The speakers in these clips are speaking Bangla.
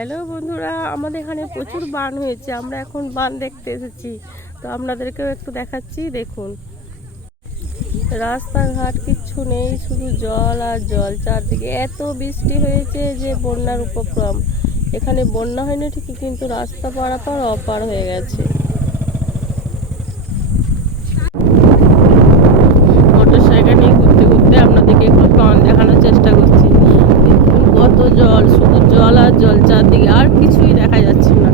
হ্যালো বন্ধুরা, আমাদের এখানে প্রচুর বান হয়েছে। আমরা এখন বান দেখতে এসেছি, তো আপনাদেরকেও একটু দেখাচ্ছি। দেখুন, রাস্তাঘাট কিচ্ছু নেই, শুধু জল আর জল। চারদিকে এত বৃষ্টি হয়েছে যে বন্যার উপক্রম। এখানে বন্যা হয়নি ঠিকই, কিন্তু রাস্তা পারাপার অপার হয়ে গেছে। মোটর সাইকেল নিয়ে ঘুরতে ঘুরতে আপনাদেরকে একটু বান দেখানোর চেষ্টা করছি। কত জল, শুধু জল আর জল। চারদিকে আর কিছুই দেখা যাচ্ছে না।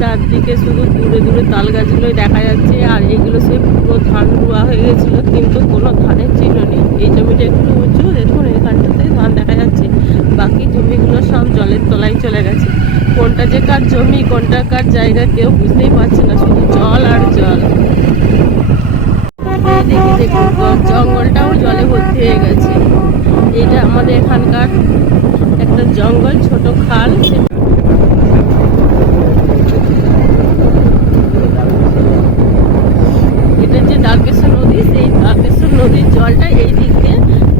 চারদিকে শুধু দূরে দূরে তাল গাছগুলোই দেখা যাচ্ছে। আর এইগুলো সে পুরো ধান রোয়া হয়ে গেছিল, কিন্তু কোনো ধানের চিহ্ন নেই। এই জমিটা একটু উঁচু, দেখুন এখানটাতে ধান দেখা যাচ্ছে। বাকি জমিগুলো সব জলের তলায় চলে গেছে। কোনটা যে কার জমি, কোনটা কার জায়গা, কেউ বুঝতেই পারছে না, শুধু জল আর জল। দেখি দেখুন, জঙ্গলটাও জলে ভর্তি হয়ে গেছে। এটা আমাদের এখানকার একটা জঙ্গল, ছোট খাল। এটা যে দ্বারকেশ্বর নদী, সেই দ্বারকেশ্বর নদীর জলটা এই দিক দিয়ে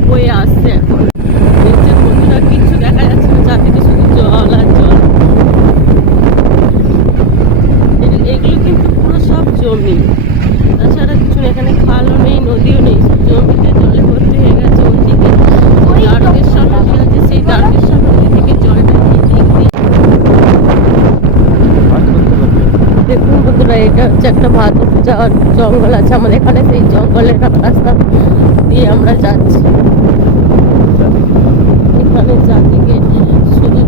বয়ে আসছে। এখন দেখছেন বন্ধুরা, কিচ্ছু দেখা যাচ্ছে না, চারদিকে শুধু জল আর জল। এগুলো কিন্তু পুরো সব জমি, তাছাড়া কিছু এখানে খালও নেই, নদীও নেই। জমিতে জলে ভর্তি হয়ে গেছে। ওইদিকে দ্বারকেশ্বর নদী আছে, সেই দ্বারকেশ্বর নদী থেকে জলটা দেখুন বন্ধুরা, এটা হচ্ছে একটা ভাদুর যাওয়ার জঙ্গল আছে আমাদের এখানে। সেই জঙ্গলের রাস্তা দিয়ে আমরা যাচ্ছি। এখানে চারদিকে শুধু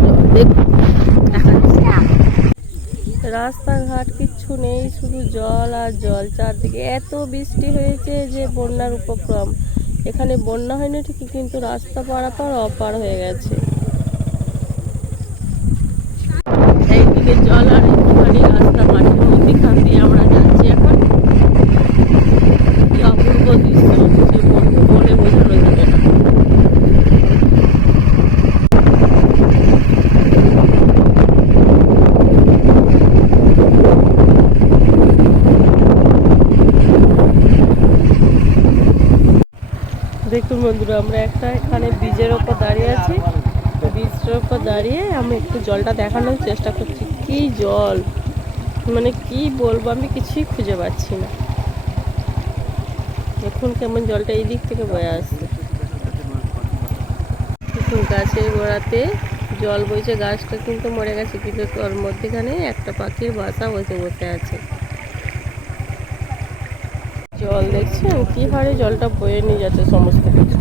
রাস্তাঘাট কিচ্ছু নেই, শুধু জল আর জল। চারদিকে এত বৃষ্টি হয়েছে যে বন্যার উপক্রম। এখানে বন্যা হয়নি ঠিকই, কিন্তু রাস্তা পারাপার অপার হয়ে গেছে। এইদিকে জল আর একটুখানি রাস্তা, মাঠের মধ্যেখান দিয়ে আমরা যাচ্ছি এখন। কি অপূর্ব দৃশ্য, যে বন্ধু বলে বোঝানো যাবে না। দেখুন বন্ধুরা, আমরা একটা এখানে ব্রিজের ওপর দাঁড়িয়ে আছি। ব্রিজের ওপর দাঁড়িয়ে আমি একটু জলটা দেখানোর চেষ্টা করছি। কি জল, মানে কি বলবো, আমি কিছুই খুঁজে পাচ্ছি না। দেখুন কেমন জলটা এই দিক থেকে বয়ে আসছে। দেখুন গাছের গোড়াতে জল বইছে। গাছটা কিন্তু মরে গেছে, কিন্তু তোর মধ্যেখানে একটা পাখির বাসা বসে বসে আছে। জল দেখছেন কি হারে জলটা বয়ে নিয়ে যাচ্ছে সমস্ত কিছু।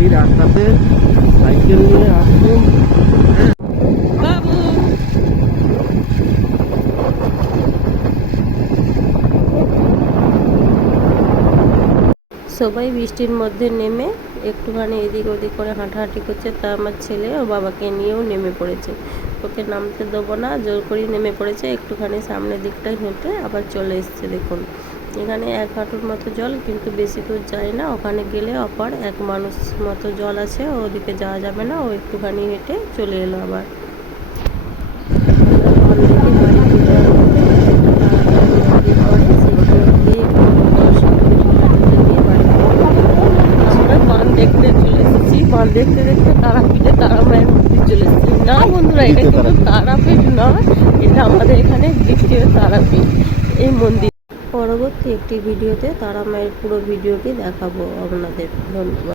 এই রাস্তাতে সাইকেল নিয়ে আসুন। সবাই বৃষ্টির মধ্যে নেমে একটুখানি এদিক ওদিক করে হাঁটাহাঁটি করছে। তা আমার ছেলে ও বাবাকে নিয়েও নেমে পড়েছে। ওকে নামতে দেবো না, জোর করেই নেমে পড়েছে। একটুখানি সামনের দিকটায় হেঁটে আবার চলে এসছে। দেখুন এখানে 1 হাঁটুর মতো জল, কিন্তু বেশি দূর যায় না। ওখানে গেলে অপর 1 মানুষ মতো জল আছে, ওদিকে যাওয়া যাবে না। ও একটুখানি হেঁটে চলে এলো আবার। দেখতে দেখতে তারাপীঠে, তারামায়ের মন্দির চলে এসেছি। না বন্ধুরা, এটা কিন্তু তারাপীঠ নয়, এটা আমাদের এখানে দ্বিতীয় তারাপীঠ এই মন্দির। পরবর্তী একটি ভিডিওতে তারামায়ের পুরো ভিডিওটি দেখাবো আপনাদের। ধন্যবাদ।